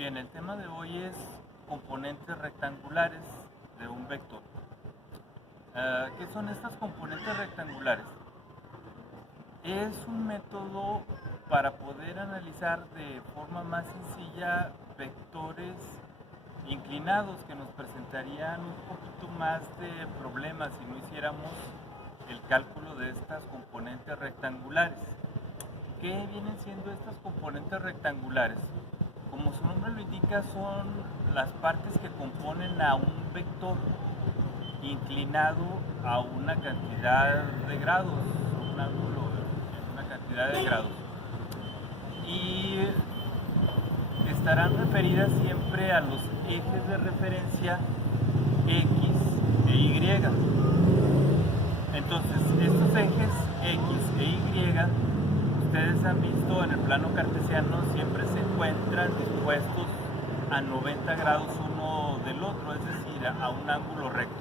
Bien, el tema de hoy es componentes rectangulares de un vector. ¿Qué son estas componentes rectangulares? Es un método para poder analizar de forma más sencilla vectores inclinados que nos presentarían un poquito más de problemas si no hiciéramos el cálculo de estas componentes rectangulares. ¿Qué vienen siendo estas componentes rectangulares? Como su nombre lo indica, son las partes que componen a un vector inclinado a una cantidad de grados, un ángulo en una cantidad de grados. Y estarán referidas siempre a los ejes de referencia X e Y. Entonces, estos ejes X e Y, ustedes han visto en el plano cartesiano, siempre se encuentran dispuestos a 90 grados uno del otro, es decir, a un ángulo recto.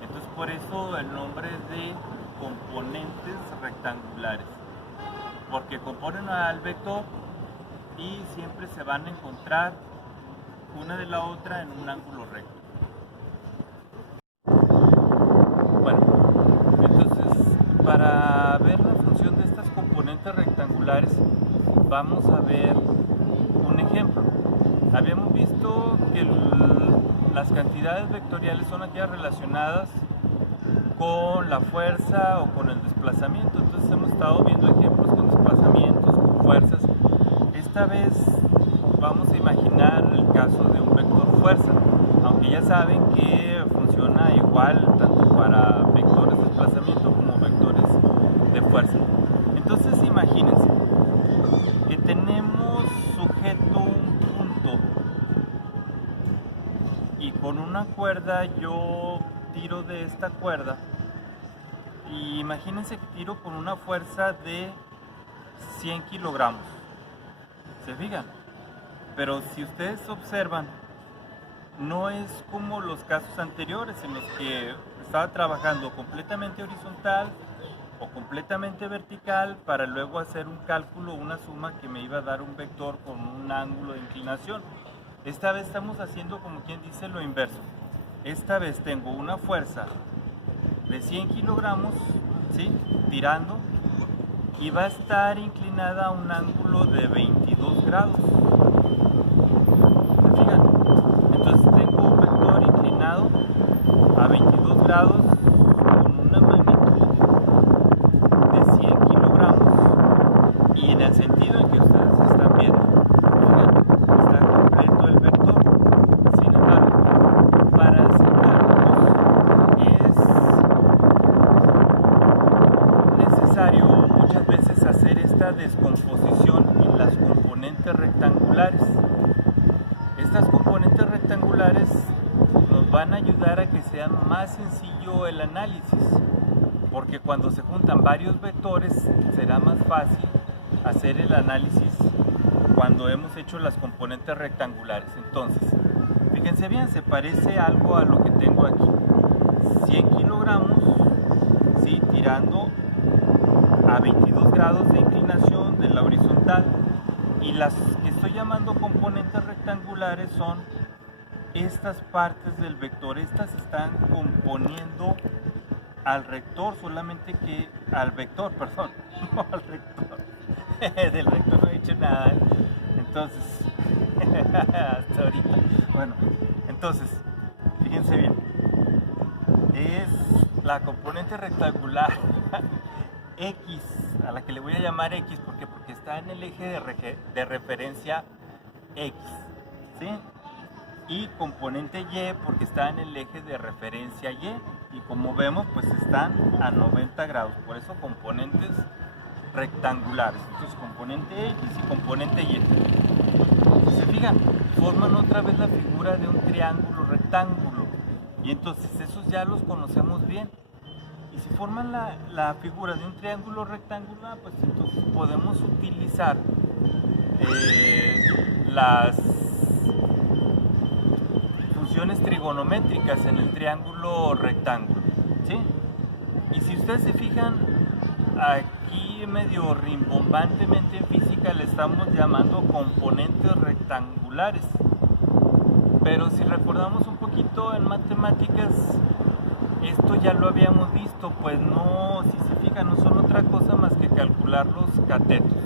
Entonces, por eso el nombre de componentes rectangulares, porque componen al vector y siempre se van a encontrar una de la otra en un ángulo recto. Bueno, entonces, para ver la función de estas componentes rectangulares, vamos a ver un ejemplo. Habíamos visto que las cantidades vectoriales son aquellas relacionadas con la fuerza o con el desplazamiento. Entonces hemos estado viendo ejemplos con desplazamientos, con fuerzas. Esta vez vamos a imaginar el caso de un vector fuerza, aunque ya saben que funciona igual tanto para vectores de desplazamiento como vectores de fuerza. Entonces imagínense que tenemos sujeto un punto y con una cuerda yo tiro de esta cuerda, y imagínense que tiro con una fuerza de 100 kilogramos. ¿Se fijan? Pero si ustedes observan, no es como los casos anteriores en los que estaba trabajando completamente horizontal o completamente vertical para luego hacer un cálculo, una suma que me iba a dar un vector con un ángulo de inclinación. Esta vez estamos haciendo, como quien dice, lo inverso. Esta vez tengo una fuerza de 100 kilogramos, ¿sí?, tirando, y va a estar inclinada a un ángulo de 22 grados. ¿Se fijan? Entonces tengo un vector inclinado a 22 grados con una magnitud de 100 kilogramos, y en el sentido en que ustedes están viendo, ¿fijan?, está completo el vector. Sin embargo, para hacer cálculos es necesario muchas veces hacer esta descomposición en las componentes rectangulares. Estas componentes rectangulares nos van a ayudar a que sea más sencillo el análisis, porque cuando se juntan varios vectores será más fácil hacer el análisis cuando hemos hecho las componentes rectangulares. Entonces, fíjense bien, se parece algo a lo que tengo aquí. 100 kilogramos, ¿sí?, tirando a 22 grados de inclinación de la horizontal, y las que estoy llamando componentes rectangulares son estas partes del vector. Estas están componiendo al rector, solamente que al vector, perdón, no al rector. Del rector no he dicho nada, ¿eh? Entonces, hasta ahorita. Bueno, entonces, fíjense bien, es la componente rectangular X, a la que le voy a llamar X, porque está en el eje de referencia X, ¿sí? Y componente Y porque está en el eje de referencia Y, y como vemos, pues están a 90 grados, por eso componentes rectangulares. Entonces, componente X y componente Y. Si se fijan, forman otra vez la figura de un triángulo rectángulo, y entonces esos ya los conocemos bien. Y si forman la figura de un triángulo rectangular, pues entonces podemos utilizar las funciones trigonométricas en el triángulo rectángulo, ¿sí? Y si ustedes se fijan, aquí medio rimbombantemente en física le estamos llamando componentes rectangulares. Pero si recordamos un poquito en matemáticas, esto ya lo habíamos visto, pues no, si se fijan, no son otra cosa más que calcular los catetos.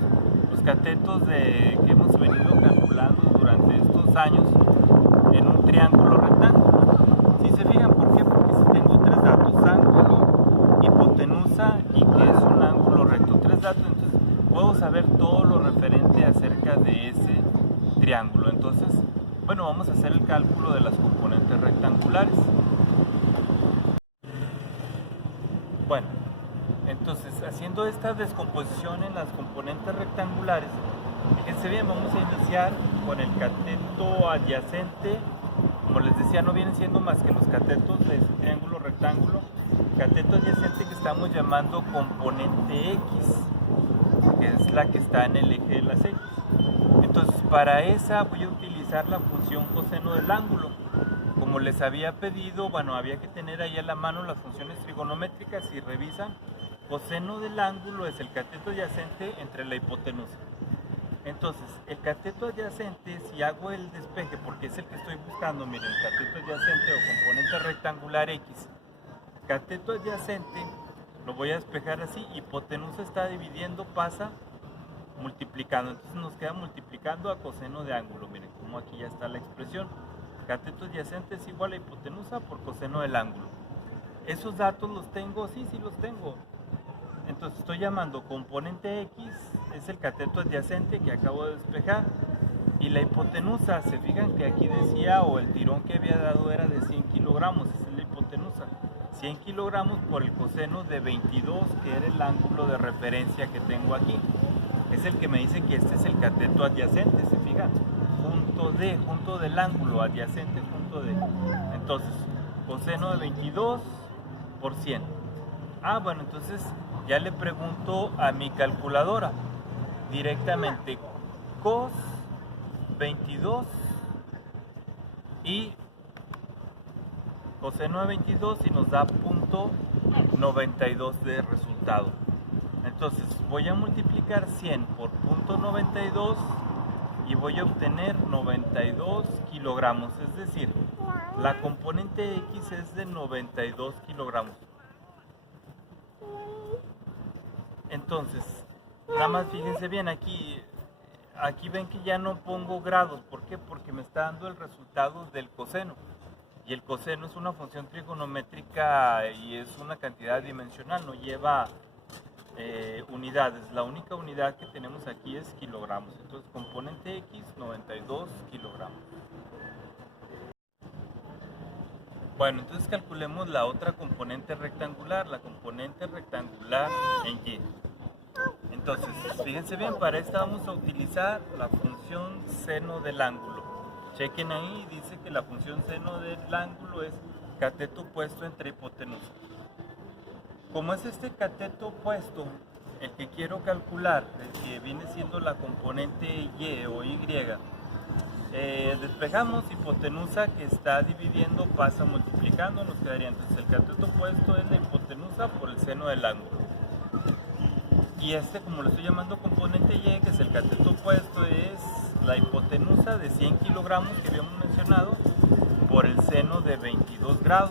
Los catetos que hemos venido calculando durante estos años en un triángulo rectángulo. Si se fijan, ¿por qué? Porque si tengo tres datos, ángulo, hipotenusa y que es un ángulo recto, tres datos, entonces puedo saber todo lo referente acerca de ese triángulo. Entonces, bueno, vamos a hacer el cálculo de las componentes rectangulares. Bueno, entonces haciendo esta descomposición en las componentes rectangulares, fíjense bien, vamos a iniciar con el cateto adyacente. Como les decía, no vienen siendo más que los catetos de ese triángulo rectángulo. Cateto adyacente que estamos llamando componente X, que es la que está en el eje de las X. Entonces, para esa voy a utilizar la función coseno del ángulo. Como les había pedido, bueno, había que tener ahí a la mano las funciones trigonométricas. Si revisan, coseno del ángulo es el cateto adyacente entre la hipotenusa. Entonces, el cateto adyacente, si hago el despeje, porque es el que estoy buscando, miren, el cateto adyacente o componente rectangular X, cateto adyacente, lo voy a despejar así, hipotenusa está dividiendo, pasa multiplicando, entonces nos queda multiplicando a coseno de ángulo, miren, como aquí ya está la expresión, cateto adyacente es igual a hipotenusa por coseno del ángulo. ¿Esos datos los tengo? Sí, sí los tengo. Entonces estoy llamando componente X, es el cateto adyacente que acabo de despejar, y la hipotenusa, se fijan que aquí decía, o el tirón que había dado era de 100 kilogramos, esa es la hipotenusa, 100 kilogramos por el coseno de 22, que era el ángulo de referencia que tengo aquí, es el que me dice que este es el cateto adyacente, se fijan, junto del ángulo, adyacente junto de, entonces, coseno de 22 por 100. Ah, bueno, entonces ya le pregunto a mi calculadora directamente cos 22 y coseno de 22 y nos da punto 92 de resultado. Entonces voy a multiplicar 100 por punto 92 y voy a obtener 92 kilogramos, es decir, la componente X es de 92 kilogramos. Entonces, nada más fíjense bien, aquí ven que ya no pongo grados. ¿Por qué? Porque me está dando el resultado del coseno. Y el coseno es una función trigonométrica y es una cantidad dimensional, no lleva unidades. La única unidad que tenemos aquí es kilogramos. Entonces, componente X, 92 kilogramos. Bueno, entonces calculemos la otra componente rectangular, la componente rectangular en Y. Entonces, fíjense bien, para esta vamos a utilizar la función seno del ángulo. Chequen ahí, dice que la función seno del ángulo es cateto opuesto entre hipotenusa. Como es este cateto opuesto, el que quiero calcular, el que viene siendo la componente Y o Y, despejamos hipotenusa que está dividiendo, pasa multiplicando, nos quedaría entonces el cateto opuesto es la hipotenusa por el seno del ángulo. Y este, como lo estoy llamando componente Y, que es el cateto opuesto, es la hipotenusa de 100 kilogramos que habíamos mencionado por el seno de 22 grados.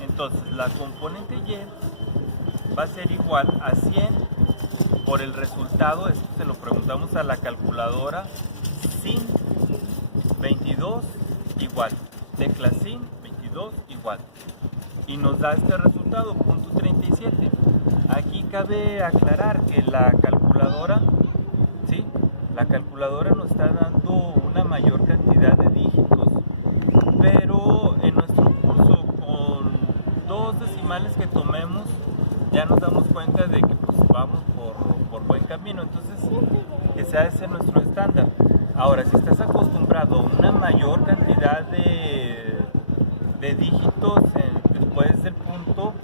Entonces la componente Y va a ser igual a 100 por el resultado, esto se lo preguntamos a la calculadora, sin 22 igual, tecla sin 22 igual, y nos da este resultado, punto 37. Aquí cabe aclarar que la calculadora, ¿sí? La calculadora nos está dando una mayor cantidad de dígitos, pero en nuestro curso con 2 decimales que tomemos ya nos damos cuenta de que pues, vamos por buen camino, entonces que sea ese nuestro estándar. Ahora, si estás acostumbrado a una mayor cantidad de dígitos después del punto,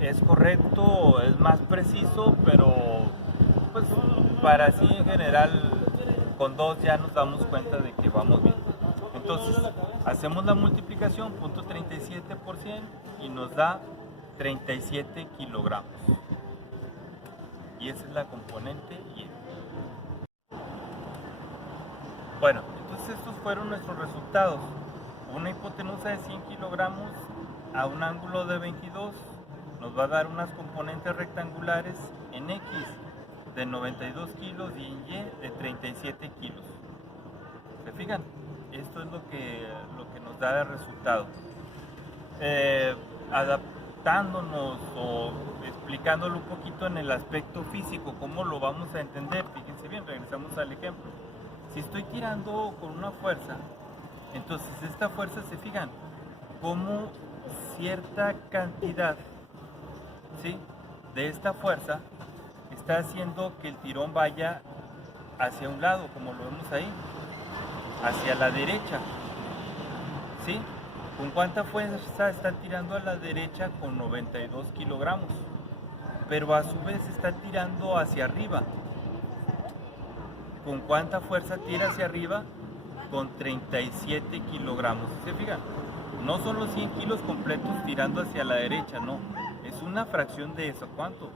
es correcto, es más preciso, pero pues para así en general con 2 ya nos damos cuenta de que vamos bien. Entonces hacemos la multiplicación, punto 37 por 100 y nos da 37 kilogramos. Y esa es la componente Y. Bueno, entonces estos fueron nuestros resultados. Una hipotenusa de 100 kilogramos a un ángulo de 22 nos va a dar unas componentes rectangulares en X de 92 kilos y en Y de 37 kilos. ¿Se fijan? Esto es lo que nos da el resultado. Adaptándonos o explicándolo un poquito en el aspecto físico, ¿cómo lo vamos a entender? Fíjense bien, regresamos al ejemplo. Si estoy tirando con una fuerza, entonces esta fuerza, se fijan, como cierta cantidad, ¿sí?, de esta fuerza está haciendo que el tirón vaya hacia un lado, como lo vemos ahí, hacia la derecha, ¿sí? ¿Con cuánta fuerza está tirando a la derecha? Con 92 kilogramos, pero a su vez está tirando hacia arriba. ¿Con cuánta fuerza tira hacia arriba? Con 37 kilogramos. ¿Se fijan? No son los 100 kilos completos tirando hacia la derecha, no. Es una fracción de eso. ¿Cuánto?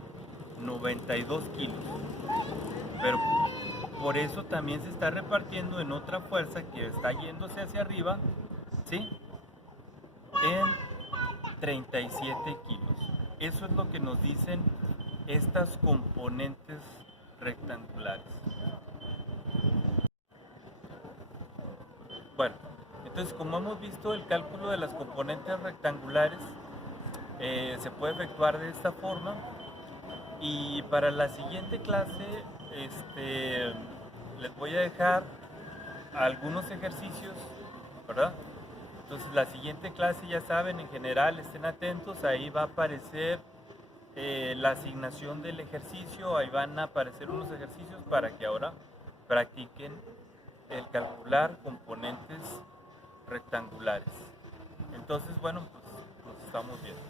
92 kilos. Pero por eso también se está repartiendo en otra fuerza que está yéndose hacia arriba, ¿sí?, en 37 kilos. Eso es lo que nos dicen estas componentes rectangulares. Bueno, entonces, como hemos visto, el cálculo de las componentes rectangulares se puede efectuar de esta forma. Y para la siguiente clase les voy a dejar algunos ejercicios, ¿verdad? Entonces, la siguiente clase, ya saben, en general estén atentos, ahí va a aparecer la asignación del ejercicio, ahí van a aparecer unos ejercicios para que ahora practiquen el calcular componentes rectangulares. Entonces, bueno, pues nos estamos viendo.